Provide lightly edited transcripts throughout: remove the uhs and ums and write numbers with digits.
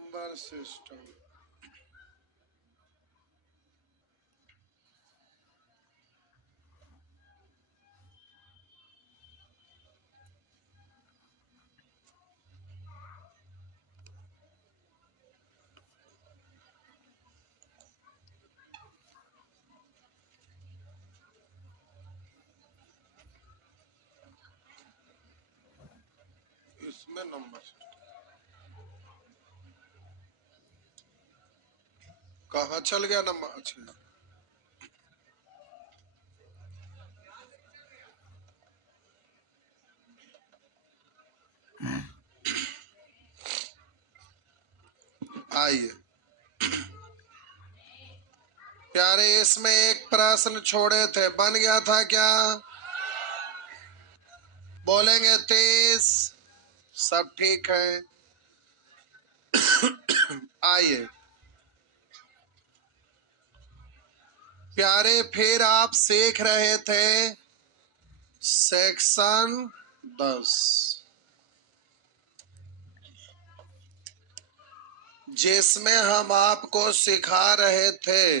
Number system. इसमें number कहाँ चल गया नंबर? अच्छा, आइए प्यारे, इसमें एक प्रश्न छोड़े थे, बन गया था क्या? बोलेंगे 30। सब ठीक है। आइए प्यारे, फिर आप सीख रहे थे सेक्शन 10, जिसमें हम आपको सिखा रहे थे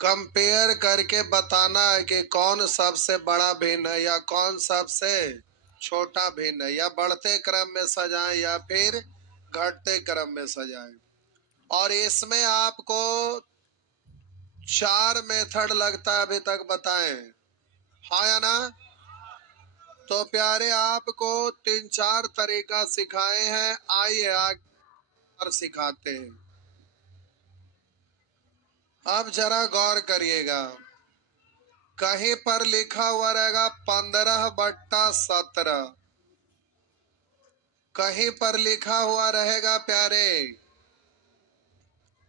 कंपेयर करके बताना है कि कौन सबसे बड़ा भिन्न है या कौन सबसे छोटा भिन्न है, या बढ़ते क्रम में सजाएं या फिर घटते क्रम में सजाएं। और इसमें आपको 4 मेथड लगता है अभी तक बताएं, हाँ या ना? तो प्यारे, आपको 3-4 तरीका सिखाए हैं, आइए आगे सिखाते हैं। अब जरा गौर करिएगा, कहीं पर लिखा हुआ रहेगा 15/17, कहीं पर लिखा हुआ रहेगा प्यारे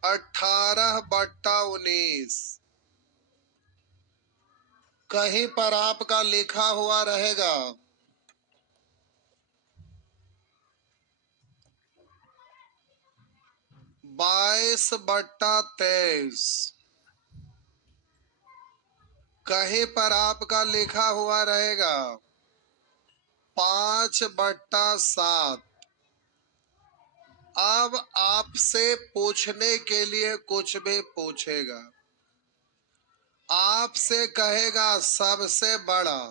18/19, कहीं पर आपका लिखा हुआ रहेगा 22/23, कहीं पर आपका लिखा हुआ रहेगा 5/7। अब आपसे पूछने के लिए कुछ भी पूछेगा, आपसे कहेगा सबसे बड़ा,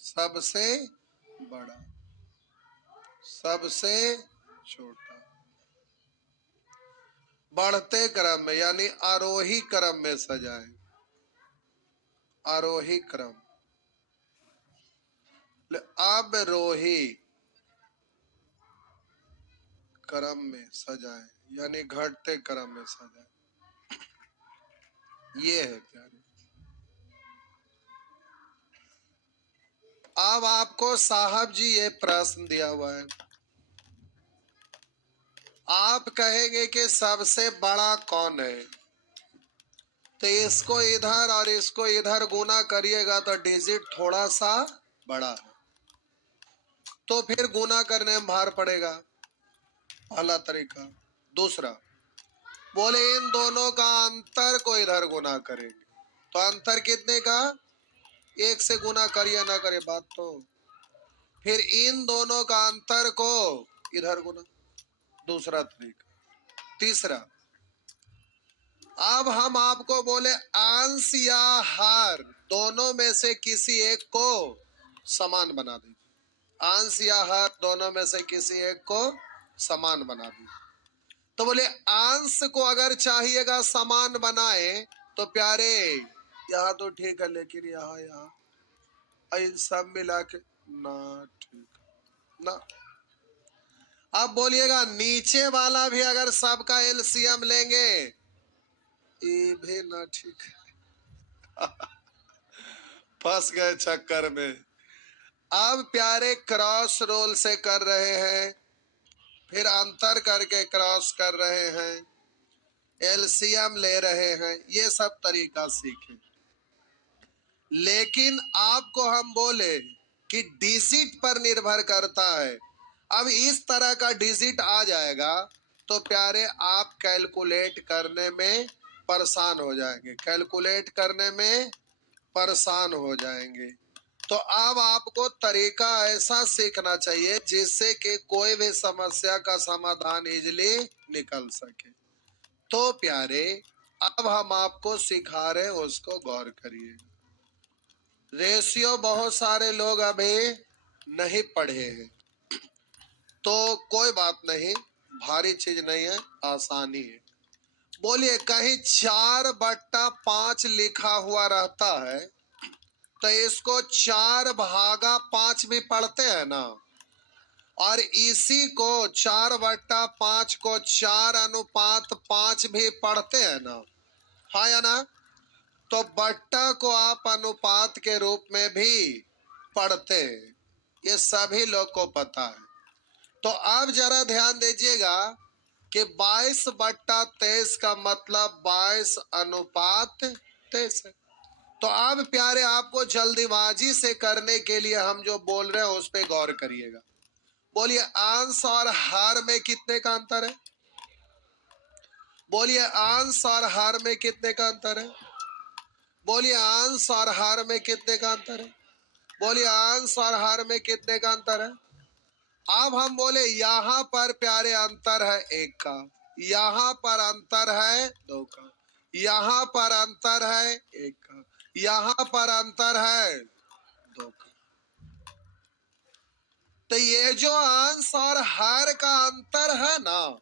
सबसे बड़ा, सबसे छोटा, बढ़ते क्रम में यानी आरोही क्रम में सजाएं, आरोही क्रम, अवरोही क्रम में सजाएं यानी घटते क्रम में सजाएं। ये है प्यारे। अब आपको साहब जी ये प्रश्न दिया हुआ है, आप कहेंगे कि सबसे बड़ा कौन है, तो इसको इधर और इसको इधर गुना करिएगा तो डिजिट थोड़ा सा बड़ा है, तो फिर गुना करने में भार पड़ेगा, पहला तरीका। दूसरा, बोले इन दोनों का अंतर को इधर गुना करेंगे, तो अंतर कितने का? 1 से गुना करिए ना करिए बात तो। फिर इन दोनों का अंतर को इधर गुना, दूसरा तरीका। तीसरा, अब हम आपको बोले अंश या हर दोनों में से किसी एक को समान बना दीजिए, अंश या हर दोनों में से किसी एक को समान बना दीजिए। तो बोले अंश को अगर चाहिएगा समान बनाए तो प्यारे यहाँ तो ठीक है, लेकिन यहाँ सब मिला के ना ठीक ना। अब बोलिएगा नीचे वाला भी अगर सबका एलसीएम लेंगे, ये भी ना ठीक है। फंस गए चक्कर में। अब प्यारे क्रॉस रोल से कर रहे हैं, फिर अंतर करके क्रॉस कर रहे हैं, एलसीएम ले रहे हैं, ये सब तरीका सीखे। लेकिन आपको हम बोले कि डिजिट पर निर्भर करता है। अब इस तरह का डिजिट आ जाएगा तो प्यारे आप कैलकुलेट करने में परेशान हो जाएंगे, कैलकुलेट करने में परेशान हो जाएंगे। तो अब आपको तरीका ऐसा सीखना चाहिए जिससे कि कोई भी समस्या का समाधान इजीली निकल सके। तो प्यारे, अब हम आपको सिखा रहे हैं, उसको गौर करिए। रेशियो बहुत सारे लोग अभी नहीं पढ़े हैं, तो कोई बात नहीं, भारी चीज नहीं है, आसानी है। बोलिए, कहीं 4/5 लिखा हुआ रहता है तो इसको 4/5 भी पढ़ते हैं ना, और इसी को 4/5 को 4:5 भी पढ़ते हैं ना, हाँ या ना? तो बट्टा को आप अनुपात के रूप में भी पढ़ते हैं, ये सभी लोग को पता है। तो आप जरा ध्यान दीजिएगा कि 22/23 का मतलब 22:23 है। तो अब प्यारे, आपको जल्दीबाजी से करने के लिए हम जो बोल रहे हैं उस पे गौर करिएगा। बोलिए, अंश और हर में कितने का अंतर है? बोलिए, अंश और हर में कितने का अंतर है? बोलिए, अंश और हर में कितने का अंतर है? बोलिए, अंश और हर में कितने का अंतर है? अब हम बोले यहां पर प्यारे अंतर है 1 का, यहां पर अंतर है 2 का, यहां पर अंतर है 1 का, यहां पर अंतर है 2 का। तो ये जो अंश और हर का अंतर है ना,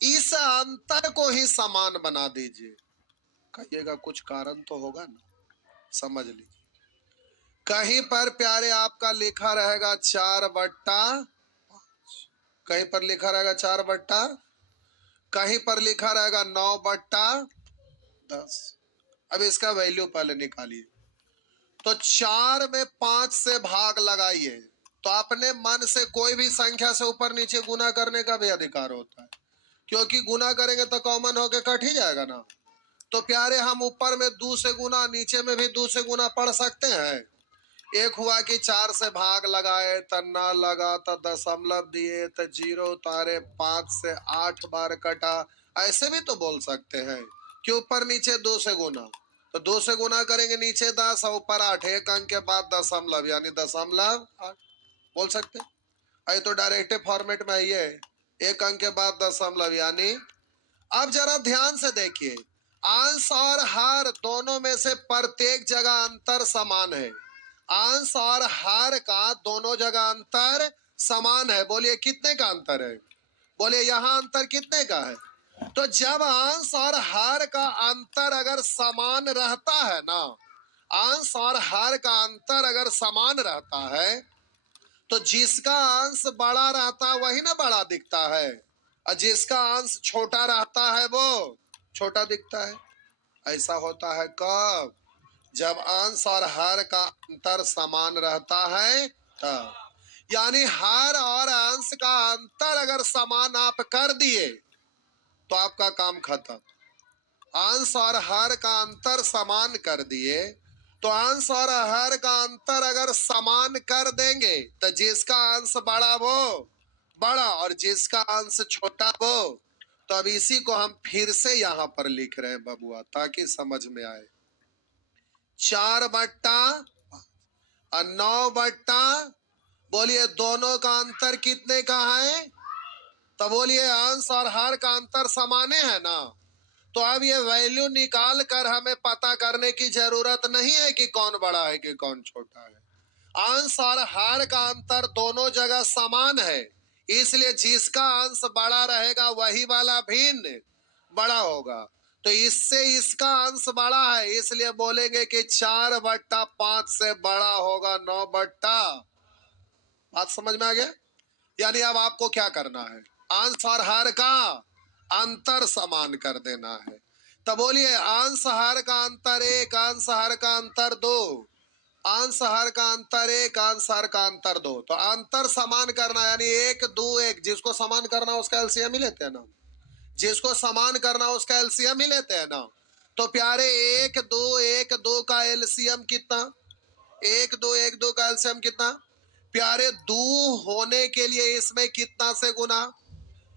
इस अंतर को ही समान बना दीजिए। कहिएगा कुछ कारण तो होगा ना, समझ लीजिए। कहीं पर प्यारे आपका लिखा रहेगा 4/5, कहीं पर लिखा रहेगा 4/, कहीं पर लिखा रहेगा 9/10। अब इसका वैल्यू पहले निकालिए। तो 4 में 5 से भाग लगाइए, तो अपने मन से कोई भी संख्या से ऊपर नीचे गुना करने का भी अधिकार होता है, क्योंकि गुना करेंगे तो कॉमन होके कट ही जाएगा ना। तो प्यारे, हम ऊपर में 2 से गुना, नीचे में भी 2 से गुना पढ़ सकते हैं। एक हुआ कि 4 से भाग लगाए तो ना लगा, तो दशमलव दिए तो 0 उतारे, 5 से 8 बार कटा, ऐसे भी तो बोल सकते हैं कि ऊपर नीचे 2 से गुना, तो 2 से गुना करेंगे, नीचे 10 और ऊपर 8, एक अंक के बाद दशमलव यानी 0.8 बोल सकते हैं। अरे तो डायरेक्ट फॉर्मेट में ये एक अंक के बाद दशमलव यानी। अब जरा ध्यान से देखिए, अंश और हर दोनों में से प्रत्येक जगह अंतर समान है। अंश और हर का दोनों जगह अंतर समान है। बोलिए, कितने का अंतर है? बोलिए, यहां अंतर कितने का है? तो जब अंश और हर का अंतर अगर समान रहता है ना, अंश और हर का अंतर अगर समान रहता है, तो जिसका अंश बड़ा रहता है वही ना बड़ा दिखता है, और जिसका अंश छोटा रहता है वो छोटा दिखता है। ऐसा होता है कब? जब अंश और हर का अंतर समान रहता है तब। यानी हर और अंश का अंतर अगर समान आप कर दिए तो आपका काम खत्म। अंश और हर का अंतर समान कर दिए, तो अंश और हर का अंतर अगर समान कर देंगे तो जिसका अंश बड़ा वो बड़ा, और जिसका अंश छोटा वो। तो अब इसी को हम फिर से यहां पर लिख रहे हैं बबुआ, ताकि समझ में आए। 4/, और 9/, बोलिए दोनों का अंतर कितने का है? तो बोलिए, अंश और हर का अंतर समाने है ना। तो अब ये वैल्यू निकाल कर हमें पता करने की जरूरत नहीं है कि कौन बड़ा है कि कौन छोटा है। अंश और हर का अंतर दोनों जगह समान है, इसलिए जिसका अंश बड़ा रहेगा वही वाला भिन्न बड़ा होगा। तो इससे इसका अंश बड़ा है, इसलिए बोलेंगे कि 4/5 से बड़ा होगा 9/। बात समझ में आ गया? यानी अब आपको क्या करना है? अंश और हर का अंतर समान कर देना है। तो बोलिए, अंश हर का अंतर 1, अंश हर का अंतर 2, अंश हर का अंतर 1, अंश हर का अंतर 2। तो अंतर समान करना यानी 1 2 1, जिसको समान करना उसका एलसीएम ही लेते हैं ना, जिसको समान करना उसका एलसीएम ही लेते हैं ना। तो प्यारे, 1 2 1 2 का एलसीएम कितना? 1 2 1 2 का एलसीएम कितना? प्यारे, 2 होने के लिए इसमें कितना से गुना?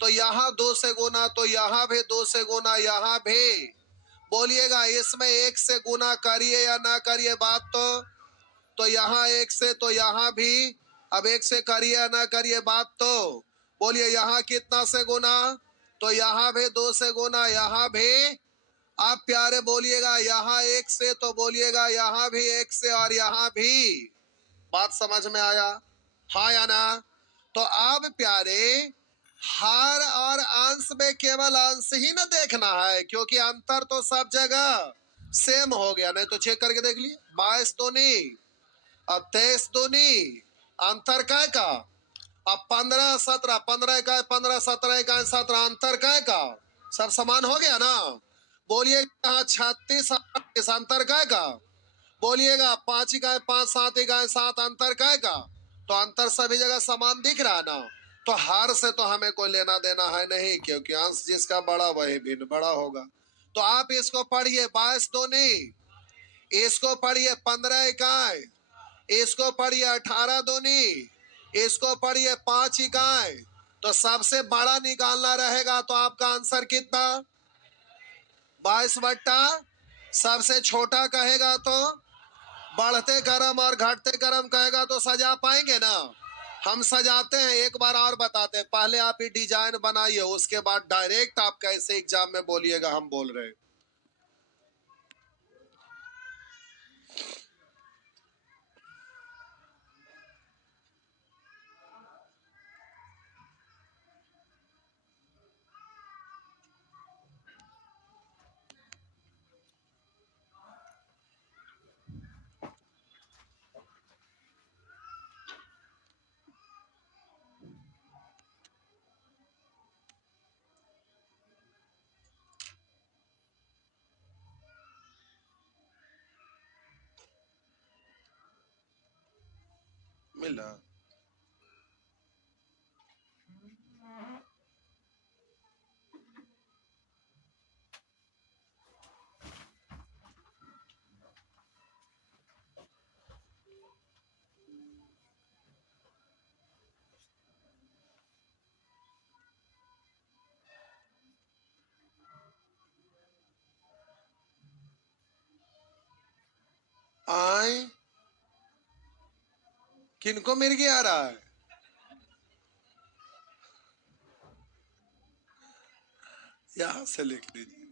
तो यहाँ 2 से गुना, तो यहाँ भी 2 से गुना, यहाँ भी। बोलिएगा, इसमें 1 से गुना करिए या ना करिए, बात तो तो यहाँ एक से, तो यहाँ भी। अब एक से करिए या ना करिए बात, तो बोलिए यहाँ कितना से गुना, तो यहाँ भी 2 से गुना, यहाँ भी। आप प्यारे बोलिएगा यहाँ एक से, तो बोलिएगा यहाँ भी एक से, और यहाँ भी। बात समझ में आया? हाँ या ना? तो अब प्यारे, हर और अंश में केवल अंश ही ना देखना है, क्योंकि अंतर तो सब जगह सेम हो गया। नहीं तो चेक करके देख लिए, 22 दूनी अब 23 दूनी, अंतर काय का? अब 15 17, 15 का 15, 17 का 17, अंतर काय का? सब समान हो गया ना? बोलिए यहाँ 36 38, अंतर काय का? बोलिएगा 5 इकाई 5, 7 इकाई 7, अंतर काय का? तो अंतर सभी जगह समान दिख रहा है ना? तो हर से तो हमें कोई लेना देना है नहीं, क्योंकि अंश जिसका बड़ा वही भिन्न बड़ा होगा। तो आप इसको पढ़िए 22 दूनी, इसको पढ़िए 15 इकाई, इसको पढ़िए 18 दूनी, इसको पढ़िए 5 इकाई। तो सबसे बड़ा निकालना रहेगा, तो आपका आंसर कितना? 22 बट्टा। सबसे छोटा कहेगा तो बढ़ते क्रम, और घटते क्रम कहेगा तो सजा पाएंगे ना? हम सजाते हैं। एक बार और बताते हैं, पहले आप ये डिजाइन बनाइए, उसके बाद डायरेक्ट आप कैसे एग्जाम में बोलिएगा हम बोल रहे हैं। मिला? आए किनको मिर्गी आ रहा है? यहां से लिख लीजिए।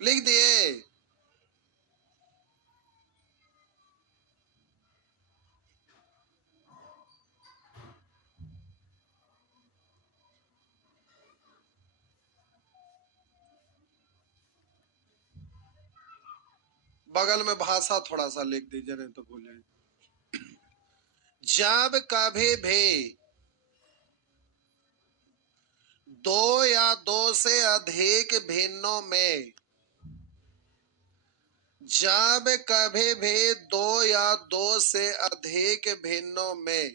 लिख दिए? बगल में भाषा थोड़ा सा लिख दीजिए, नहीं तो भूल जाएंगे। जब कभी भी दो या दो से अधिक भिन्नों में, जब कभी भी दो या दो से अधिक भिन्नों में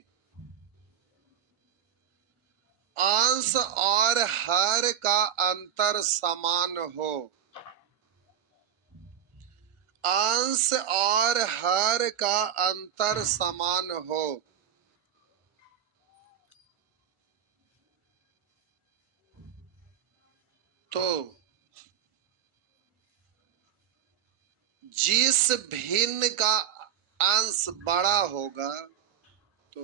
अंश और हर का अंतर समान हो, अंश और हर का अंतर समान हो, तो जिस भिन्न का अंश बड़ा होगा, तो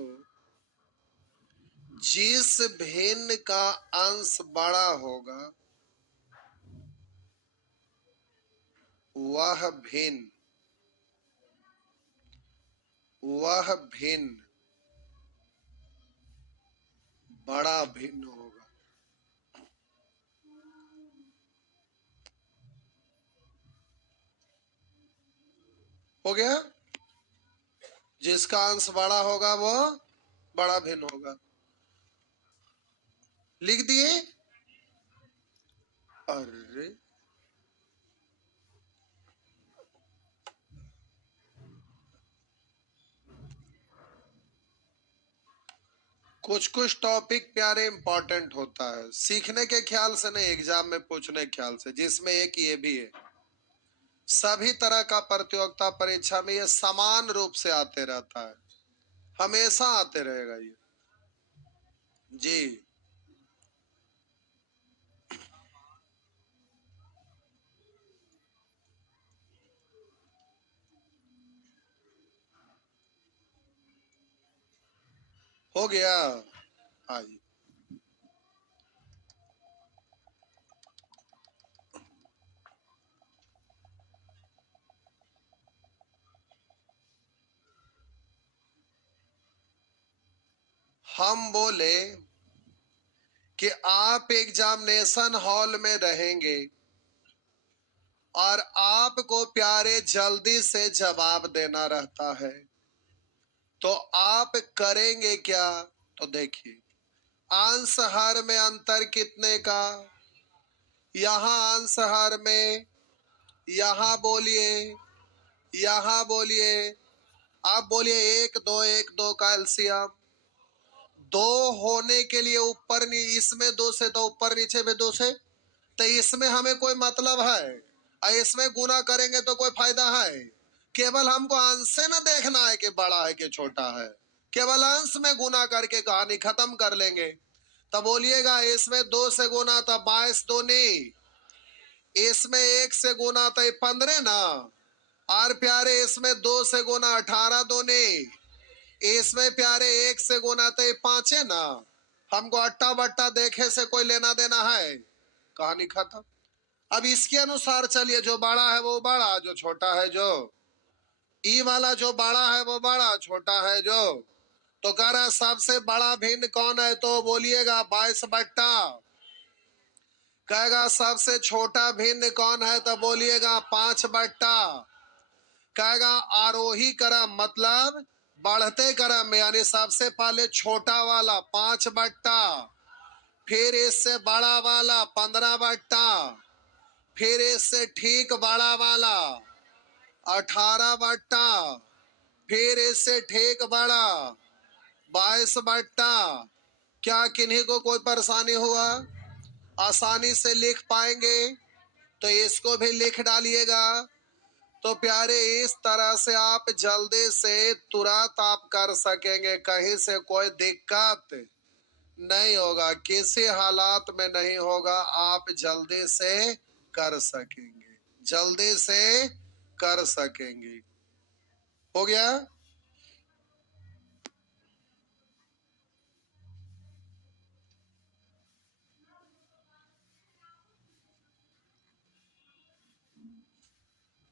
जिस भिन्न का अंश बड़ा होगा वह भिन्न बड़ा भिन्न होगा। हो गया। जिसका अंश बड़ा होगा वो बड़ा भिन्न होगा। लिख दिए। अरे कुछ कुछ टॉपिक प्यारे इंपॉर्टेंट होता है, सीखने के ख्याल से नहीं, एग्जाम में पूछने के ख्याल से, जिसमें एक ये भी है। सभी तरह का प्रतियोगिता परीक्षा में ये समान रूप से आते रहता है, हमेशा आते रहेगा ये। जी हो गया। आइए हम बोले कि आप एग्जामिनेशन हॉल में रहेंगे और आपको प्यारे जल्दी से जवाब देना रहता है, तो आप करेंगे क्या? तो देखिए, अंश हर में अंतर कितने का? यहां अंश हर में, यहां बोलिए, यहां बोलिए, आप बोलिए एक दो का एलसीएम। दो होने के लिए ऊपर इसमें दो से, तो ऊपर नीचे में दो से, तो इसमें हमें कोई मतलब है? और इसमें गुना करेंगे तो कोई फायदा है? केवल हमको अंश से न देखना है कि बड़ा है कि छोटा है, केवल अंश में गुना करके कहानी खत्म कर लेंगे। तब बोलिएगा इसमें दो से गुना तो 22 दूनी, इसमें एक से गुना तो 15 ना, और प्यारे इसमें दो से गुना 18 दूनी, इसमें प्यारे एक से गुना तो 5 है ना। हमको अट्टा बट्टा देखे से कोई लेना देना है? कहानी खत्म। अब इसके अनुसार चलिए, जो बड़ा है वो बड़ा, जो छोटा है जो ई वाला, जो बड़ा है वो बड़ा, छोटा है जो, तो कह रहा है सबसे बड़ा भिन्न कौन है? तो बोलिएगा 22 बट्टा। कहेगा सबसे छोटा भिन्न कौन है? तो बोलिएगा 5 बट्टा। कहेगा आरोही क्रम मतलब बढ़ते क्रम में, यानी सबसे पहले छोटा वाला 5 बट्टा, फिर इससे बड़ा वाला 15 बट्टा, फिर इससे ठीक बड़ा वाला 18 बट्टा, फिर इससे ठीक बड़ा 22 बट्टा। क्या किन्हीं को कोई परेशानी हुआ? आसानी से लिख पाएंगे तो इसको भी लिख डालिएगा। तो प्यारे इस तरह से आप जल्दी से तुरंत आप कर सकेंगे, कहीं से कोई दिक्कत नहीं होगा, किसी हालात में नहीं होगा, आप जल्दी से कर सकेंगे, जल्दी से कर सकेंगे। हो गया।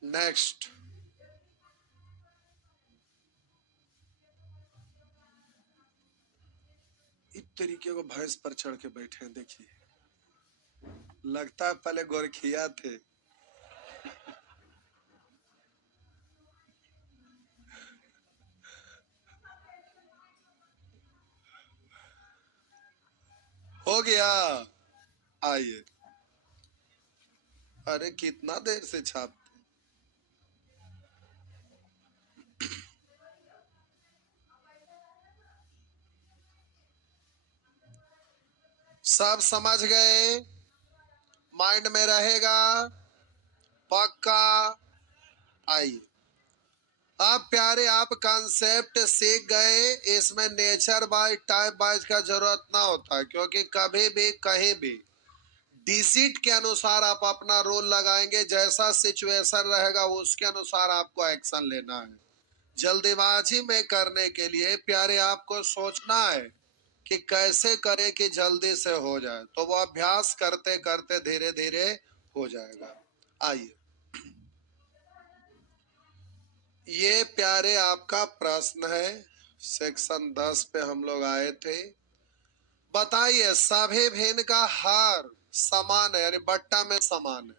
नेक्स्ट, इस तरीके को भैंस पर चढ़ के बैठे हैं, देखिए लगता है पहले गोरखिया थे। हो गया। आइए, अरे कितना देर से छाप, सब समझ गए? माइंड में रहेगा पक्का? आइए, अब प्यारे आप कंसेप्ट सीख गए, इसमें नेचर वाइज टाइप वाइज का जरूरत ना होता है, क्योंकि कभी भी कहीं भी डिजिट के अनुसार आप अपना रोल लगाएंगे, जैसा सिचुएशन रहेगा उसके अनुसार आपको एक्शन लेना है। जल्दीबाजी में करने के लिए प्यारे आपको सोचना है कि कैसे करें कि जल्दी से हो जाए, तो वो अभ्यास करते करते धीरे धीरे हो जाएगा। आइए, ये प्यारे आपका प्रश्न है, सेक्शन 10 पे हम लोग आए थे। बताइए सभी भिन्न का हर समान है, यानी बट्टा में समान है,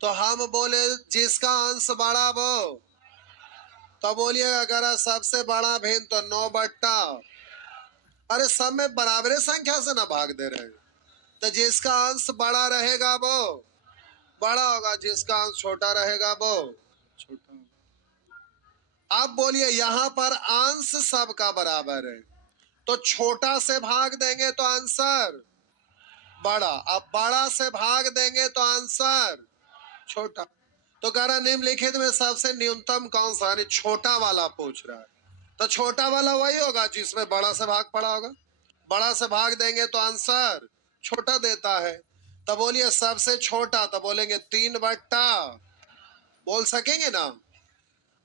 तो हम बोले जिसका अंश बड़ा वो तो बोलिएगा अगर सबसे बड़ा भिन्न तो 9/। अरे सब में बराबरी संख्या से ना भाग दे रहे, तो जिसका अंश बड़ा रहेगा वो बड़ा होगा, जिसका अंश छोटा रहेगा वो छोटा होगा। अब बोलिए यहाँ पर अंश सबका बराबर है, तो छोटा से भाग देंगे तो आंसर बड़ा, अब बड़ा से भाग देंगे तो आंसर छोटा। तो कह रहा निम्नलिखित में सबसे न्यूनतम कौन सा, यानी छोटा वाला पूछ रहा है, तो छोटा वाला वही होगा जिसमें बड़ा से भाग पड़ा होगा। बड़ा से भाग देंगे तो आंसर छोटा देता है। तो बोलिए सबसे छोटा, तो बोलेंगे 3/। बोल सकेंगे ना।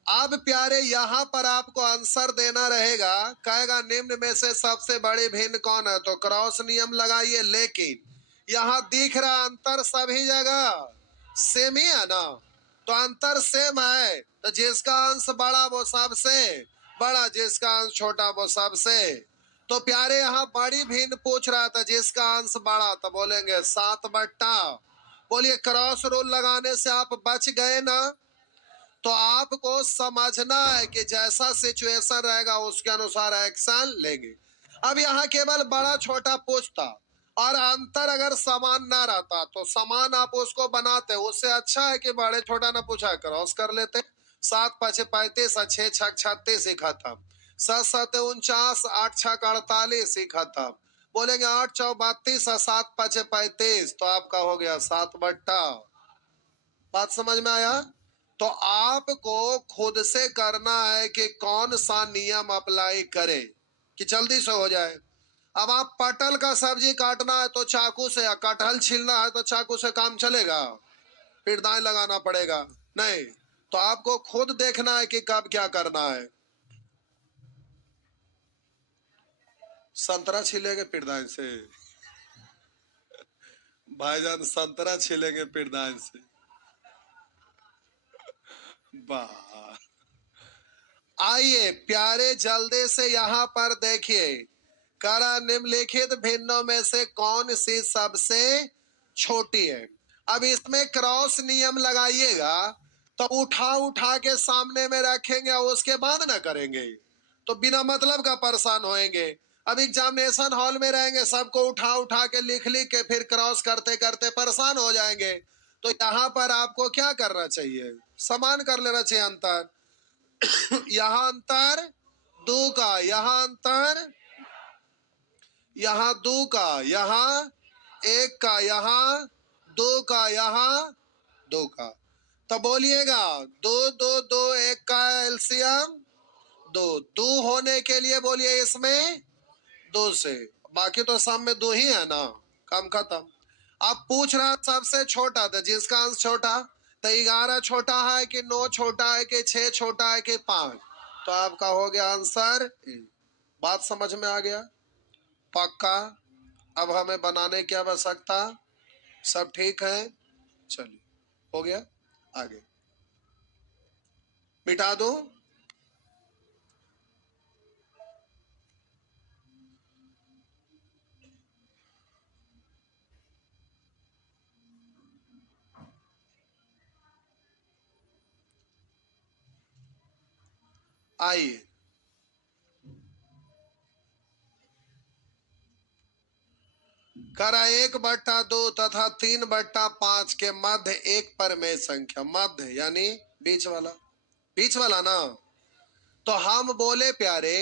अब प्यारे यहाँ पर आपको आंसर देना रहेगा, कहेगा निम्न में से सबसे बड़े भिन्न कौन है, तो क्रॉस नियम लगाइए। लेकिन यहाँ दिख रहा अंतर सभी जगह सेम ही है ना, तो अंतर सेम है, तो जिसका अंश बड़ा वो सबसे बड़ा, जिसका अंश छोटा वो सबसे। तो प्यारे यहाँ बड़ी भिन्न पूछ रहा था, जिसका अंश बड़ा, तो बोलेंगे 7/। बोलिए क्रॉस रूल लगाने से आप बच गए ना। तो आपको समझना है कि जैसा सिचुएशन रहेगा उसके अनुसार एक्शन लेंगे। अब यहाँ केवल बड़ा छोटा पूछता और अंतर अगर समान ना रहता तो समान आप उसको बनाते, उससे अच्छा है कि बड़े छोटा ना पूछा, क्रॉस कर लेते। 7×5 = 35, 6×6 = 36 ही खत्म। 7×7 = 49, 8×6 = 48 ही खत्म। बोलेंगे 8×4 = 32 और 7×5 = 35, तो आपका हो गया 7/। बात समझ में आया। तो आपको खुद से करना है कि कौन सा नियम अप्लाई करे कि जल्दी से हो जाए। अब आप पटल का सब्जी काटना है तो चाकू से, या कटहल छीलना है तो चाकू से काम चलेगा, फिर दाएं लगाना पड़ेगा नहीं। तो आपको खुद देखना है कि कब क्या करना है। संतरा छीलेंगे फिर दाएं से, भाईजान संतरा छीलेंगे फिर दाएं से, वाह। आइए प्यारे जल्दी से यहाँ पर देखिए, करा निम्नलिखित भिन्नों में से कौन सी सबसे छोटी है। अब इसमें क्रॉस नियम लगाइएगा, तो उठा उठा के सामने में रखेंगे और उसके बाद ना करेंगे तो बिना मतलब का परेशान होएंगे। अब एग्जामिनेशन हॉल में रहेंगे, सबको उठा उठा के लिख लिख के फिर क्रॉस करते करते परेशान हो जाएंगे। तो यहाँ पर आपको क्या करना चाहिए, समान कर लेना चाहिए अंतर। यहाँ अंतर 2 का, यहाँ अंतर, यहाँ 2 का, यहाँ 1 का, यहाँ 2 का, यहाँ 2 का। तो बोलिएगा 2 2 2 1 का एलसीएम 2। 2 होने के लिए बोलिए इसमें 2 से, बाकी तो सब में 2 ही है ना, काम खत्म। अब पूछ रहा सबसे छोटा, था जिसका अंश छोटा, तो 11 छोटा है कि 9 छोटा है कि 6 छोटा है कि 5, तो आपका हो गया आंसर। बात समझ में आ गया पक्का। अब हमें बनाने की आवश्यकता, सब ठीक है, चलिए हो गया, आगे मिटा दो। आइए करा 1/2 तथा 3/5 के मध्य एक परमेय संख्या, मध्य यानी बीच वाला, बीच वाला ना। तो हम बोले प्यारे,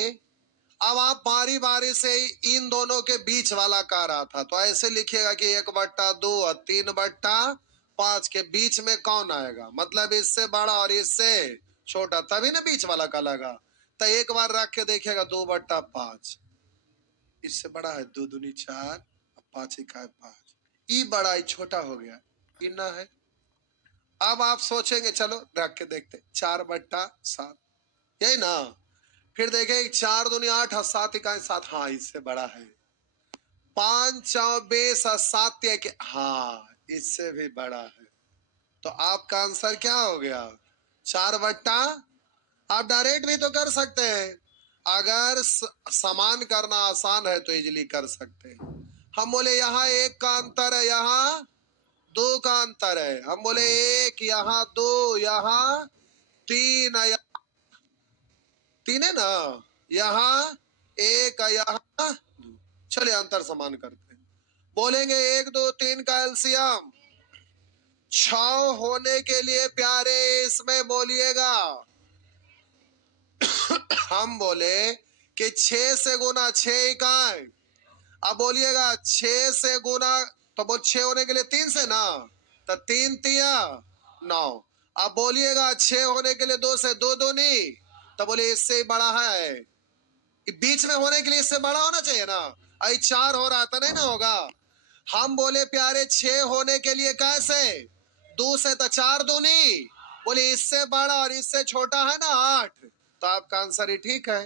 अब आप बारी बारी से इन दोनों के बीच वाला कह रहा था, तो ऐसे लिखिएगा कि 1/2 और 3/5 के बीच में कौन आएगा, मतलब इससे बड़ा और इससे छोटा, तभी ना बीच वाला का लगा। तो एक बार रख के देखिएगा 2/5, इससे बड़ा है 2 दूनी 4, 5 इकाई 5, ई बड़ा ई छोटा हो गया, इतना है। अब आप सोचेंगे चलो रख के देखते, 4/7 यही ना। फिर देखें 4 दूनी 8 और 7 इकाई 7, हाँ इससे बड़ा है। 5 4 20 और 7 के, हाँ इससे भी बड़ा है। तो आपका आंसर क्या हो गया, 4/। आप डायरेक्ट भी तो कर सकते हैं, अगर समान करना आसान है तो इजीली कर सकते हैं। हम बोले यहाँ 1 का अंतर है, यहाँ 2 का अंतर है, हम बोले 1 यहाँ 2 यहाँ 3 है, तीन है ना, यहाँ एक, यहाँ। चलिए अंतर समान करते हैं। बोलेंगे 1 2 3 का एलसीएम 6 होने के लिए प्यारे इसमें बोलिएगा। हम बोले कि 6 से गुना 6 इकाई। अब बोलिएगा 6 से गुना, तो बोल 6 होने के लिए 3 से ना, तो 3 तिया 9। अब बोलिएगा 6 होने के लिए 2 से, 2 दूनी, तो बोले इससे ही बड़ा है। बीच में होने के लिए इससे बड़ा होना चाहिए ना। आई 4 हो रहा था, नहीं ना होगा। हम बोले प्यारे 6 होने के लिए कैसे, 2 से तो 4 दूनी, बोले इससे बड़ा और इससे छोटा है ना 8, तो आपका आंसर ही ठीक है।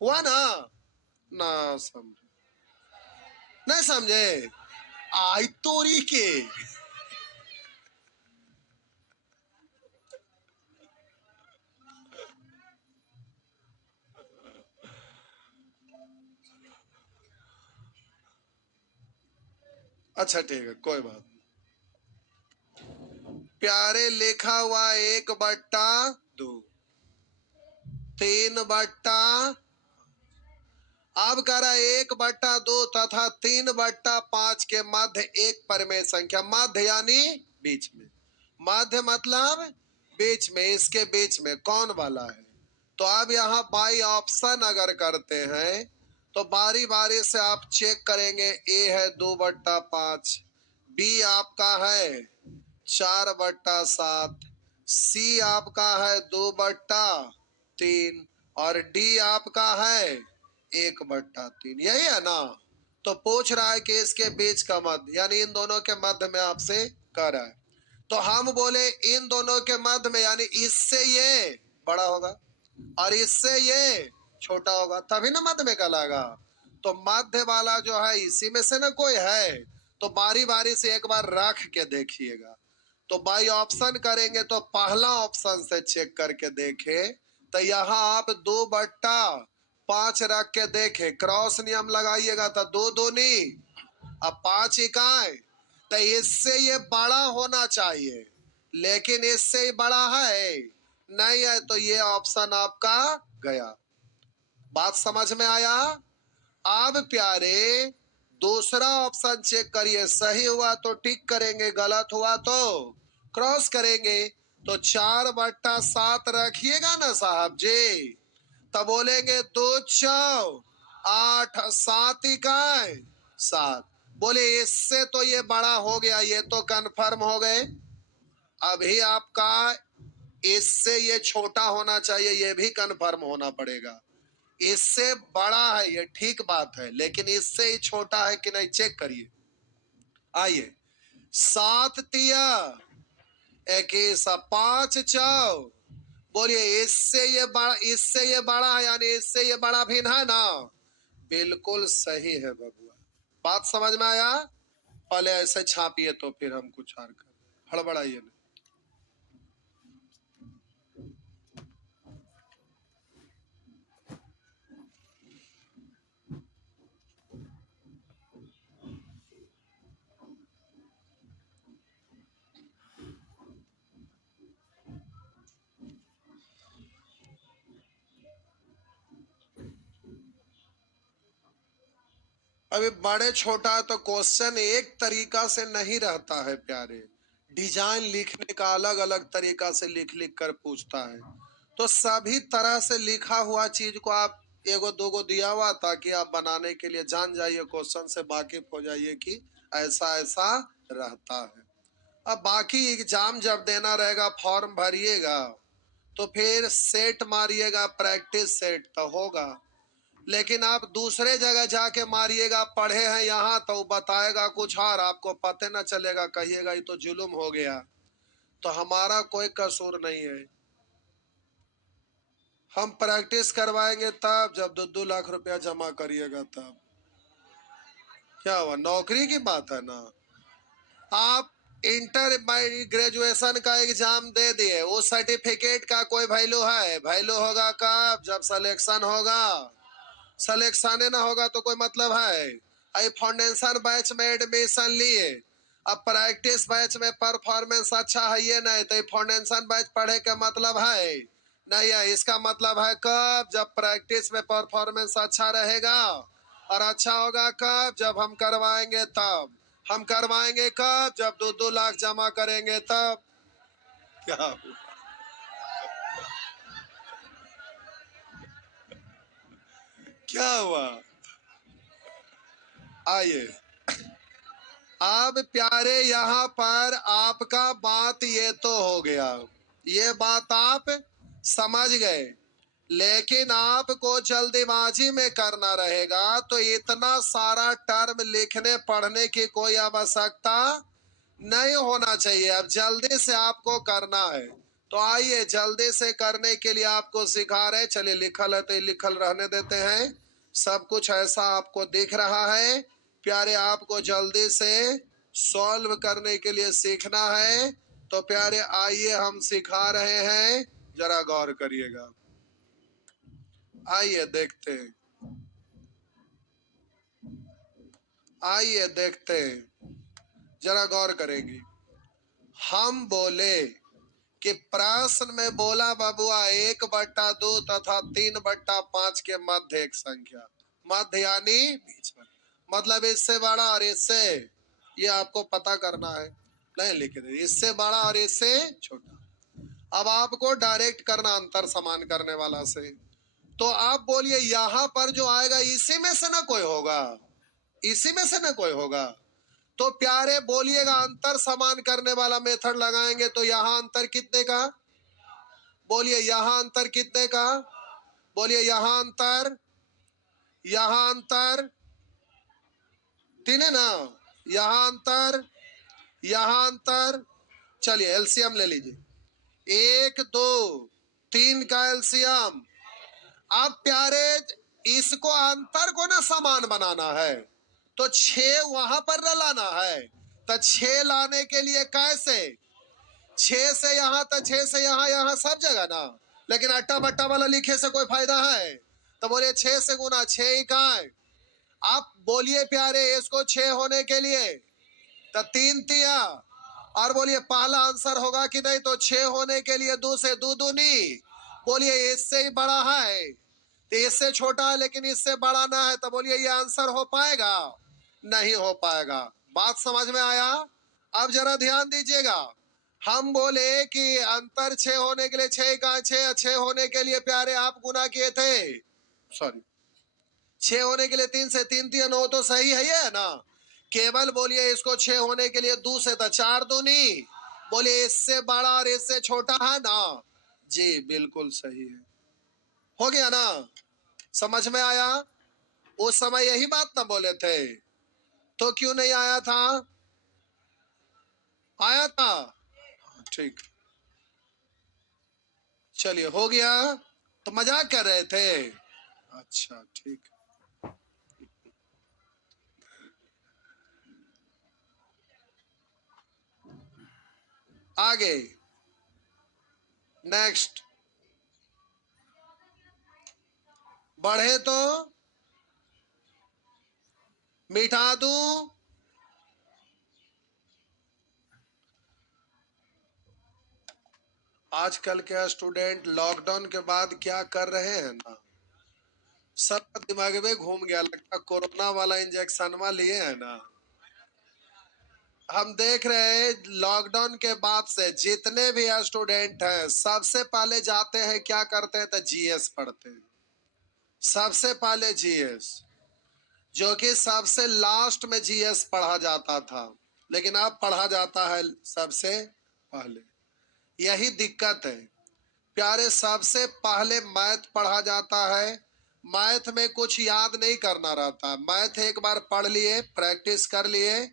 हुआ ना? ना समझे, नहीं समझे? आई तोरी के। अच्छा ठीक है, कोई बात नहीं। प्यारे लिखा हुआ 1/2, 3/, अब कह रहा 1/2 तथा 3/5 के मध्य एक परिमेय संख्या। मध्य यानी बीच में, मध्य मतलब बीच में, इसके बीच में कौन वाला है। तो अब यहाँ बाई ऑप्शन अगर करते हैं तो बारी बारी से आप चेक करेंगे। ए है 2/5, बी आपका है 4/7, सी आपका है 2/3 और डी आपका है 1/3। यही है ना? तो पूछ रहा है कि इसके बीच का मध्य, यानी इन दोनों के मध्य में आपसे कह रहा है। तो हम बोले इन दोनों के मध्य में, यानी इससे ये बड़ा होगा और इससे ये छोटा होगा, तभी ना मध्य में कहलाएगा। तो मध्य वाला जो है इसी में से ना कोई है, तो बारी बारी से एक बार रख के देखिएगा। तो बाई ऑप्शन करेंगे तो पहला ऑप्शन से चेक करके देखे, तो यहाँ आप 2/5 रख के देखे, क्रॉस नियम लगाइएगा तो 2 दूनी, अब 5 इकाई, तो इससे ये बड़ा होना चाहिए, लेकिन इससे ही बड़ा है नहीं है, तो ये ऑप्शन आपका गया। बात समझ में आया? अब प्यारे दूसरा ऑप्शन चेक करिए, सही हुआ तो टिक करेंगे, गलत हुआ तो क्रॉस करेंगे। तो 4/7 रखिएगा ना साहब जी, तब बोलेंगे 2 चौ 8, 7 इकाई 7। बोले इससे तो ये बड़ा हो गया, ये तो कंफर्म हो गए। अभी आपका इससे ये छोटा होना चाहिए, ये भी कंफर्म होना पड़ेगा। इससे बड़ा है ये ठीक बात है, लेकिन इससे ही छोटा है कि नहीं चेक करिए। आइए 7 तिया 21, 5 चौ, बोलिए इससे ये बड़ा, इससे ये बड़ा है, यानी इससे ये बड़ा भिन्न है ना। बिल्कुल सही है बबुआ। बात समझ में आया? पहले ऐसे छापिए तो फिर हम कुछ और कर, हड़बड़ाइए नहीं। अभी बड़े छोटा तो क्वेश्चन एक तरीका से नहीं रहता है प्यारे, डिजाइन लिखने का अलग अलग तरीका से लिख लिख कर पूछता है। तो सभी तरह से लिखा हुआ चीज को आप एगो दोगो दिया हुआ ताकि आप बनाने के लिए जान जाइए, क्वेश्चन से वाकिफ हो जाइए कि ऐसा ऐसा रहता है। अब बाकी एग्जाम जब देना रहेगा, फॉर्म भरिएगा तो फिर सेट मारिएगा, प्रैक्टिस सेट तो होगा। लेकिन आप दूसरे जगह जाके मारिएगा, पढ़े हैं यहाँ तो बताएगा कुछ और, आपको पता न चलेगा, कहिएगा ये तो जुल्म हो गया। तो हमारा कोई कसूर नहीं है। हम प्रैक्टिस करवाएंगे तब, जब 2-2 लाख रुपया जमा करिएगा तब। क्या हुआ, नौकरी की बात है ना। आप इंटर ग्रेजुएशन का एग्जाम दे दिए, उस सर्टिफिकेट का कोई वैल्यू है? वैल्यू होगा कब, जब सिलेक्शन होगा। सिलेक्शन ना होगा तो कोई मतलब है? आई फाउंडेशन बैच में एडमिशन लिए, अब प्रैक्टिस बैच में परफॉर्मेंस अच्छा है ये नहीं, तो फाउंडेशन बैच पढ़े का मतलब है नहीं है। इसका मतलब है कब? जब प्रैक्टिस में परफॉर्मेंस अच्छा रहेगा। और अच्छा होगा कब? जब हम करवाएंगे तब। हम करवाएंगे कब? जब 2-2 लाख जमा करेंगे तब। क्या हुआ? क्या हुआ? आइए अब प्यारे, यहाँ पर आपका बात ये तो हो गया, ये बात आप समझ गए। लेकिन आपको जल्दीबाजी में करना रहेगा, तो इतना सारा टर्म लिखने पढ़ने की कोई आवश्यकता नहीं होना चाहिए। अब जल्दी से आपको करना है, तो आइए जल्दी से करने के लिए आपको सिखा रहे। चलिए, लिखल है तो लिखल रहने देते हैं। सब कुछ ऐसा आपको दिख रहा है प्यारे। आपको जल्दी से सॉल्व करने के लिए सीखना है। तो प्यारे आइए हम सिखा रहे हैं, जरा गौर करिएगा। आइए देखते हैं, आइए देखते हैं, जरा गौर करेंगे। हम बोले कि प्रश्न में बोला बबुआ 1/2 तथा 3/5 के मध्य एक संख्या, मध्य यानी बीच में, मतलब इससे बड़ा और इससे, ये आपको पता करना है। नहीं लिखे दे, इससे बड़ा और इससे छोटा। अब आपको डायरेक्ट करना अंतर समान करने वाला से। तो आप बोलिए यहां पर जो आएगा इसी में से ना कोई होगा, इसी में से ना कोई होगा। तो प्यारे बोलिएगा अंतर समान करने वाला मेथड लगाएंगे तो यहां अंतर कितने का? बोलिए यहां अंतर कितने का? बोलिए यहां अंतर, यहां अंतर 3 है ना, यहां अंतर, यहां अंतर। चलिए एलसीएम ले लीजिए, 1 2 3 का एलसीएम। अब प्यारे इसको अंतर को ना समान बनाना है, तो 6 वहां पर न लाना है। तो 6 लाने के लिए कैसे? 6 से यहां तो 6 से यहां, यहां सब जगह ना। लेकिन अट्टा बट्टा वाला लिखे से कोई फायदा है? तो बोलिए 6 से गुना 6 इकाई। आप बोलिए प्यारे इसको 6 होने के लिए तो 3 तिया, और बोलिए पहला आंसर होगा कि नहीं? तो 6 होने के लिए 2 से 2 दूनी। बोलिए इससे ही बड़ा है, तो इससे छोटा है लेकिन इससे बड़ा ना है, तो बोलिए ये आंसर हो पाएगा? नहीं हो पाएगा। बात समझ में आया? अब जरा ध्यान दीजिएगा। हम बोले कि अंतर 6 होने के लिए 6 का 6, 6 होने के लिए प्यारे आप गुना किए थे, सॉरी 6 होने के लिए 3 से 3 3 9, तो सही है ये ना। केवल बोलिए इसको 6 होने के लिए 2 से तो 4 दूनी। बोलिए इससे बड़ा और इससे छोटा है ना? जी बिल्कुल सही है। हो गया ना? समझ में आया? उस समय यही बात ना बोले थे, तो क्यों नहीं आया था? आया था। ठीक, चलिए हो गया। तो मजाक कर रहे थे? अच्छा ठीक। आगे नेक्स्ट, बढ़े तो मिटा दूं। आजकल के स्टूडेंट लॉकडाउन के बाद क्या कर रहे हैं ना, सब दिमाग में घूम गया, लगता कोरोना वाला इंजेक्शन लिए है ना। हम देख रहे हैं लॉकडाउन के बाद से जितने भी स्टूडेंट हैं सबसे पहले जाते हैं क्या करते हैं? तो जीएस पढ़ते हैं। सबसे पहले जीएस, जो कि सबसे लास्ट में जीएस पढ़ा जाता था, लेकिन अब पढ़ा जाता है सबसे पहले। यही दिक्कत है प्यारे, सबसे पहले मैथ पढ़ा जाता है। मैथ में कुछ याद नहीं करना रहता, मैथ एक बार पढ़ लिए, प्रैक्टिस कर लिए।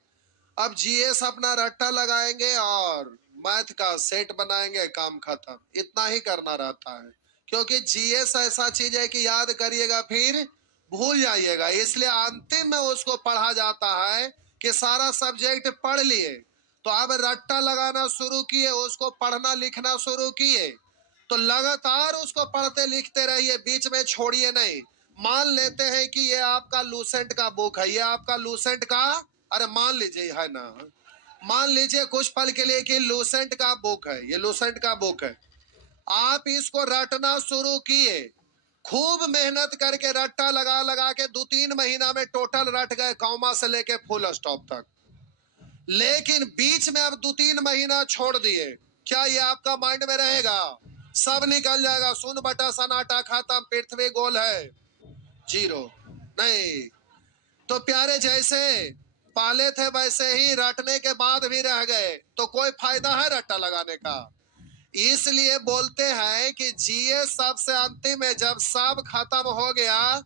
अब जीएस अपना रट्टा लगाएंगे और मैथ का सेट बनाएंगे, काम खत्म। इतना ही करना रहता है, क्योंकि जीएस ऐसा चीज है कि याद करिएगा फिर भूल जाइएगा। इसलिए अंतिम में उसको पढ़ा जाता है कि सारा सब्जेक्ट पढ़ लिए, तो अब रट्टा लगाना शुरू किए, उसको पढ़ना लिखना शुरू किए, तो लगातार उसको पढ़ते लिखते रहिए, बीच में छोड़िए नहीं। मान लेते हैं कि ये आपका लूसेंट का बुक है, ये आपका लूसेंट का, अरे मान लीजिए है ना, मान लीजिए कुछ पल के लिए कि लूसेंट का बुक है, ये लूसेंट का बुक है। आप इसको रटना शुरू किए, खूब मेहनत करके रट्टा लगा लगा के 2-3 महीना में टोटल रट गए, कॉमा से लेके फुल स्टॉप तक। लेकिन बीच में अब 2-3 महीना छोड़ दिए, क्या ये आपका माइंड में रहेगा? सब निकल जाएगा, सुन बटा सन्नाटा खत्म, पृथ्वी गोल है, जीरो नहीं। तो प्यारे जैसे पाले थे वैसे ही रटने के बाद भी रह गए, तो कोई फायदा है रट्टा लगाने का? इसलिए बोलते हैं कि जिए सबसे अंतिम है। जब सब खत्म हो गया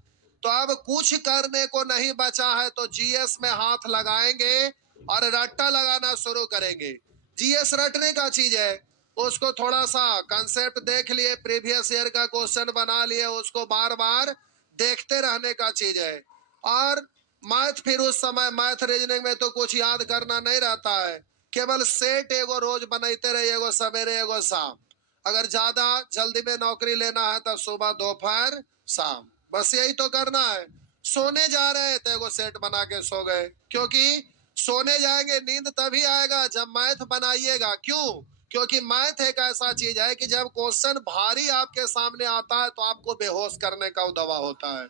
तो अब कुछ करने को नहीं बचा है, तो जीएस में हाथ लगाएंगे और रट्टा लगाना शुरू करेंगे। जीएस रटने का चीज है, उसको थोड़ा सा कंसेप्ट देख लिए, प्रीवियस ईयर का क्वेश्चन बना लिए, उसको बार बार देखते रहने का चीज है। और मैथ, फिर उस समय मैथ रीजनिंग में तो कुछ याद करना नहीं रहता है, केवल सेट एगो रोज बनाते रहे, एगो सवेरे एगो शाम। अगर ज्यादा जल्दी में नौकरी लेना है तो सुबह दोपहर शाम, बस यही तो करना है। सोने जा रहे हैं तो एगो सेट बना के सो गए, क्योंकि सोने जाएंगे नींद तभी आएगा जब मैथ बनाइएगा। क्यों? क्योंकि मैथ एक ऐसा चीज है कि जब क्वेश्चन भारी आपके सामने आता है तो आपको बेहोश करने का दवा होता है,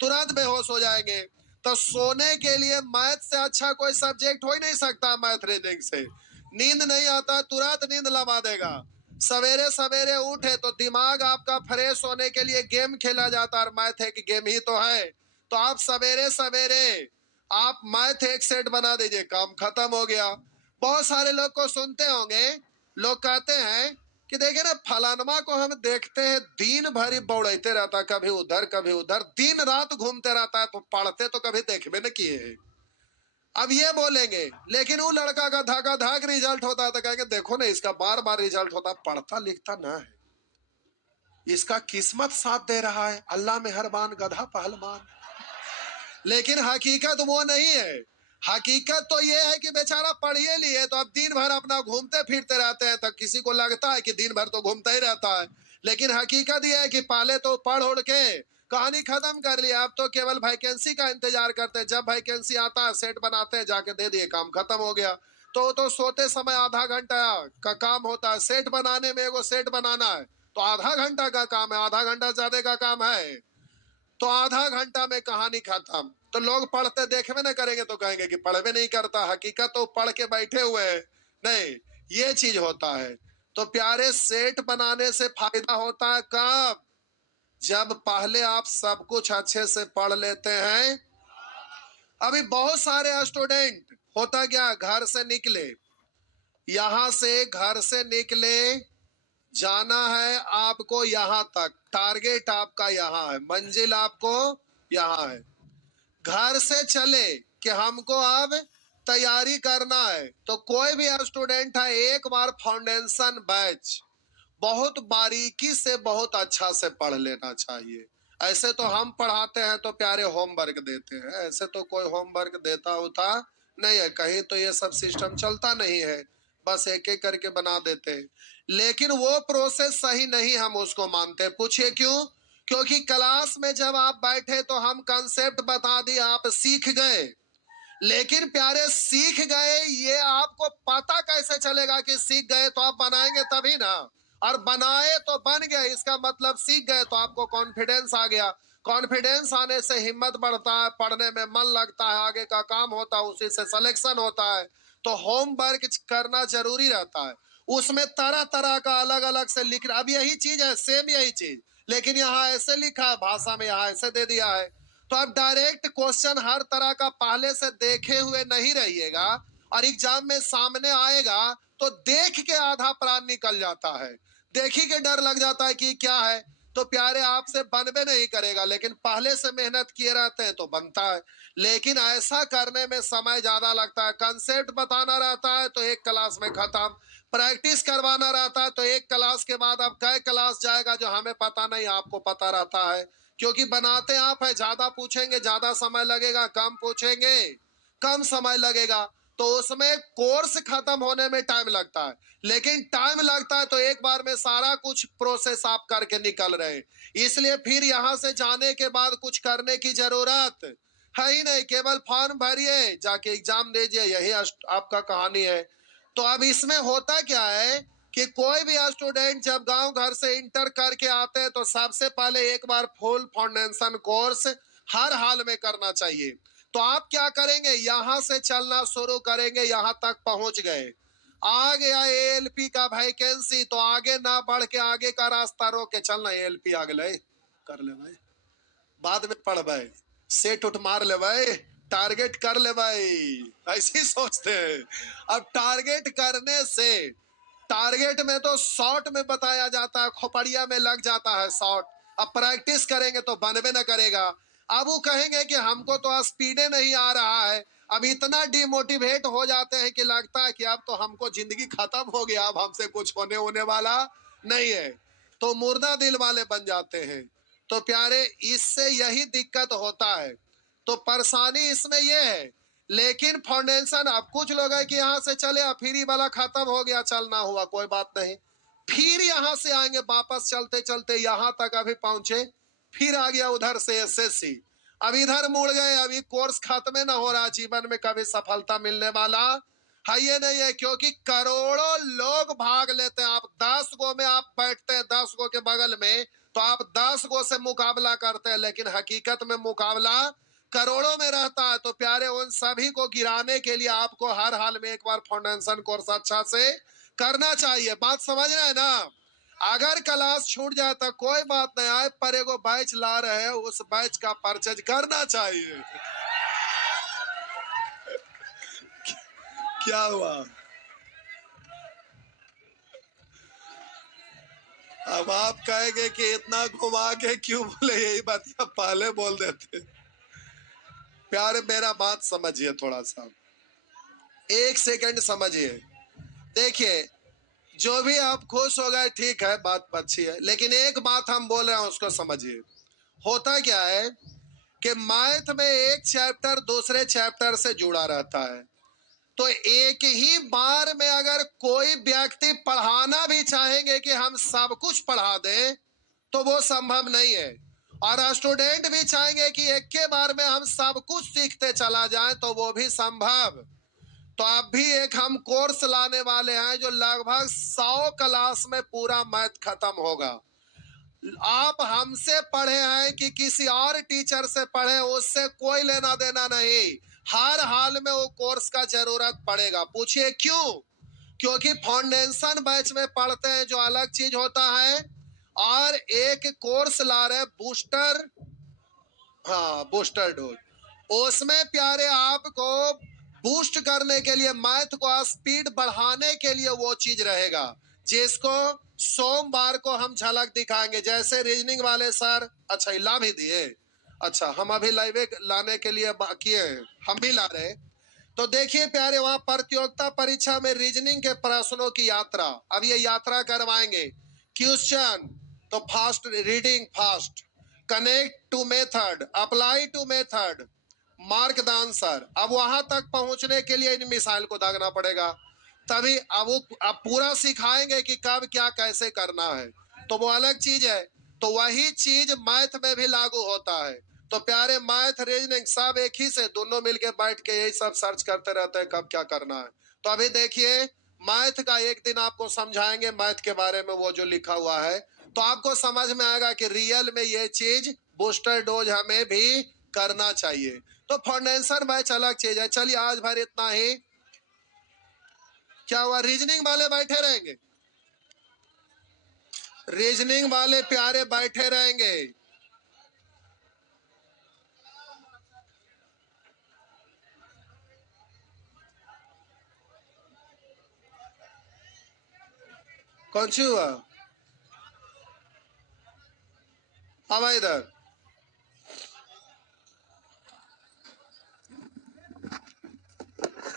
तुरंत बेहोश हो जाएंगे। तो सोने के लिए मैथ से अच्छा कोई सब्जेक्ट हो ही नहीं सकता। मैथ रीडिंग से नींद नहीं आता, तुरंत नींद लगा देगा। सवेरे सवेरे उठे तो दिमाग आपका फ्रेश होने के लिए गेम खेला जाता है, मैथ एक गेम ही तो है। तो आप सवेरे सवेरे आप मैथ एक सेट बना दीजिए, काम खत्म हो गया। बहुत सारे लोग को सुनते होंगे, लोग कहते हैं कि देखिए ना फलानमा को हम देखते हैं दिन भर ही बौड़ते रहता, कभी उधर कभी उधर, दिन रात घूमते रहता है, तो पढ़ते तो कभी देखबे न किए हैं। अब ये बोलेंगे लेकिन वो लड़का का धाका धाक रिजल्ट होता है, तो कहेंगे देखो ना इसका बार बार रिजल्ट होता, पढ़ता लिखता ना है, इसका किस्मत साथ दे रहा है, अल्लाह मेहरबान गधा पहलवान। लेकिन हकीकत वो नहीं है। हकीकत तो ये है कि बेचारा पढ़िए लिए तो अब दिन भर अपना घूमते फिरते रहते हैं, तो किसी को लगता है कि दिन भर तो घूमता ही रहता है। लेकिन हकीकत ये है कि पहले तो पढ़ उड़ के कहानी खत्म कर लिया, अब तो केवल वैकेंसी का इंतजार करते हैं, जब वैकेंसी आता है सेट बनाते हैं, जाके दे दिए, काम खत्म हो गया। तो सोते समय आधा घंटा का काम होता है, सेट बनाने में एगो सेट बनाना है तो आधा घंटा का काम है, आधा घंटा ज्यादा का काम है, तो आधा घंटा में कहानी खत्म। तो लोग पढ़ते देखबे ना करेंगे तो कहेंगे कि पढ़बे नहीं करता, हकीकत तो पढ़ के बैठे हुए हैं। नहीं, ये चीज होता है। तो प्यारे सेट बनाने से फायदा होता है कब? जब पहले आप सब कुछ अच्छे से पढ़ लेते हैं। अभी बहुत सारे स्टूडेंट होता क्या, घर से निकले, यहां से घर से निकले, जाना है आपको यहां तक, टारगेट आपका यहां है, मंजिल आपको यहां है। घर से चले कि हमको अब तैयारी करना है, तो कोई भी स्टूडेंट है एक बार फाउंडेशन बैच बहुत बारीकी से बहुत अच्छा से पढ़ लेना चाहिए। ऐसे तो हम पढ़ाते हैं तो प्यारे होमवर्क देते हैं, ऐसे तो कोई होमवर्क देता होता नहीं है, कहीं तो ये सब सिस्टम चलता नहीं है, बस एक एक करके बना देते हैं। लेकिन वो प्रोसेस सही नहीं, हम उसको मानते। पूछिए क्यों? क्योंकि क्लास में जब आप बैठे तो हम कंसेप्ट बता दिए, आप सीख गए, लेकिन प्यारे सीख गए, ये आपको पता कैसे चलेगा कि सीख गए? तो आप बनाएंगे तभी ना, और बनाए तो बन गए, इसका मतलब सीख गए, तो आपको कॉन्फिडेंस आ गया। कॉन्फिडेंस आने से हिम्मत बढ़ता है, पढ़ने में मन लगता है, आगे का काम होता है, उसी से सिलेक्शन होता है। तो होमवर्क करना जरूरी रहता है, उसमें तरह तरह का अलग अलग से लिखना। अब यही चीज है, सेम यही चीज, लेकिन यहाँ ऐसे लिखा है, भाषा में यहाँ ऐसे दे दिया है। तो आप डायरेक्ट क्वेश्चन हर तरह का पहले से देखे हुए नहीं रहिएगा, और एग्जाम में सामने आएगा तो देख के आधा प्राण निकल जाता है, देखी के डर लग जाता है कि क्या है। तो प्यारे आपसे बनबे नहीं करेगा, लेकिन पहले से मेहनत किए रहते हैं तो बनता है। लेकिन ऐसा करने में समय ज्यादा लगता है, कंसेप्ट बताना रहता है तो एक क्लास में खत्म, प्रैक्टिस करवाना रहता है तो एक क्लास के बाद अब कई क्लास जाएगा जो हमें पता नहीं, आपको पता रहता है, क्योंकि बनाते आप है। ज्यादा पूछेंगे ज्यादा समय लगेगा, कम पूछेंगे कम समय लगेगा, तो उसमें कोर्स खत्म होने में टाइम लगता है। लेकिन टाइम लगता है तो एक बार में सारा कुछ प्रोसेस आप करके निकल रहे हैं, इसलिए फिर यहां से जाने के बाद कुछ करने की जरूरत है ही नहीं, केवल फॉर्म भरिए, जाके एग्जाम दीजिए, यही आपका कहानी है। तो अब इसमें होता क्या है, कि कोई भी स्टूडेंट जब गांव घर से इंटर करके आते हैं तो सबसे पहले एक बार फुल फाउंडेशन कोर्स हर हाल में करना चाहिए। तो आप क्या करेंगे, यहां से चलना शुरू करेंगे, यहां तक पहुंच गए, आ गया एएलपी का वैकेंसी, तो आगे ना बढ़ के आगे का रास्ता रोक के चलना, एएलपी आ गए कर ले भाई, बाद में पढ़ भाई, सेट उठ मार ले भाई, टारगेट कर ले भाई, ऐसे ही सोचते हैं। अब टारगेट करने से, टारगेट में तो शॉर्ट में बताया जाता है, खोपड़िया में लग जाता है शॉर्ट। अब प्रैक्टिस करेंगे तो बनबे न करेगा। अब वो कहेंगे कि हमको तो स्पीडे नहीं आ रहा है, अब इतना डिमोटिवेट हो जाते हैं कि लगता है कि अब तो हमको जिंदगी खत्म हो गया, अब हमसे कुछ होने वाला नहीं है, तो मुर्दा दिल वाले बन जाते हैं। तो प्यारे, इससे यही दिक्कत होता है। तो परेशानी इसमें यह है। लेकिन फाउंडेशन, अब कुछ लोग है कि यहाँ से चले, फ्री वाला खत्म हो गया, चलना हुआ, कोई बात नहीं, फिर यहाँ से आएंगे वापस चलते चलते यहाँ तक अभी पहुंचे, फिर आ गया उधर से एसएससी, अब इधर मुड़ गए, अभी कोर्स खत्म न हो रहा, जीवन में कभी सफलता मिलने वाला है ये नहीं है, क्योंकि करोड़ों लोग भाग लेते हैं। आप 10 गो में आप बैठते हैं, 10 गो के बगल में, तो आप 10 गो से मुकाबला करते हैं, लेकिन हकीकत में मुकाबला करोड़ों में रहता है। तो प्यारे, उन सभी को गिराने के लिए आपको हर हाल में एक बार फाउंडेशन कोर्स अच्छा से करना चाहिए। बात समझ रहे हैं ना? अगर क्लास छूट जाए तो कोई बात नहीं, आए पर एगो बैच ला रहे हैं, उस बैच का परचेज करना चाहिए। क्या हुआ? अब आप कहेंगे कि इतना घुमा के क्यों बोले, यही बात आप पहले बोल देते। प्यारे, मेरा बात समझिए, थोड़ा सा एक सेकंड समझिए। देखिए, जो भी आप खुश हो गए ठीक है, बात अच्छी है, लेकिन एक बात हम बोल रहे हैं उसको समझिए। होता क्या है कि मैथ में एक चैप्टर दूसरे चैप्टर से जुड़ा रहता है, तो एक ही बार में अगर कोई व्यक्ति पढ़ाना भी चाहेंगे कि हम सब कुछ पढ़ा दें, तो वो संभव नहीं है। और स्टूडेंट भी चाहेंगे कि एक के बार में हम सब कुछ सीखते चला जाएं, तो वो भी संभव। तो अब भी एक हम कोर्स लाने वाले हैं जो लगभग 100 क्लास में पूरा मैथ खत्म होगा। आप हमसे पढ़े हैं कि किसी और टीचर से पढ़े, उससे कोई लेना देना नहीं, हर हाल में वो कोर्स का जरूरत पड़ेगा। पूछिए क्यों? क्योंकि फाउंडेशन बैच में पढ़ते हैं जो अलग चीज होता है, और एक कोर्स ला रहे बूस्टर, हाँ बूस्टर डोज, उसमें प्यारे आपको बूस्ट करने के लिए, मैथ को स्पीड बढ़ाने के लिए वो चीज रहेगा, जिसको सोमवार को हम झलक दिखाएंगे। जैसे रीजनिंग वाले सर, अच्छा ला भी दिए, अच्छा हम अभी लाइव लाने के लिए बाकी है, हम भी ला रहे। तो देखिए प्यारे, वहां प्रतियोगिता परीक्षा में रीजनिंग के प्रश्नों की यात्रा, अब ये यात्रा करवाएंगे। क्वेश्चन तो fast reading, fast connect to method, apply to method, mark the answer. अब वहां तक पहुंचने के लिए इन मिसाइल को दागना पड़ेगा, तभी अब वो अब पूरा सिखाएंगे कि कब क्या कैसे करना है, तो वो अलग चीज है। तो वही चीज मैथ में भी लागू होता है। तो प्यारे, मैथ रीजनिंग सब एक ही से, दोनों मिलके बैठ के यही सब सर्च करते रहते हैं कब क्या करना है। तो अभी देखिए, मैथ का एक दिन आपको समझाएंगे, मैथ के बारे में वो जो लिखा हुआ है, तो आपको समझ में आएगा कि रियल में ये चीज बूस्टर डोज हमें भी करना चाहिए। तो फाउंडेशन बैच अलग चीज है। चलिए आज भर इतना ही। क्या हुआ? रीजनिंग वाले बैठे रहेंगे, रीजनिंग वाले प्यारे बैठे रहेंगे। कौन सी हुआ? अब इधर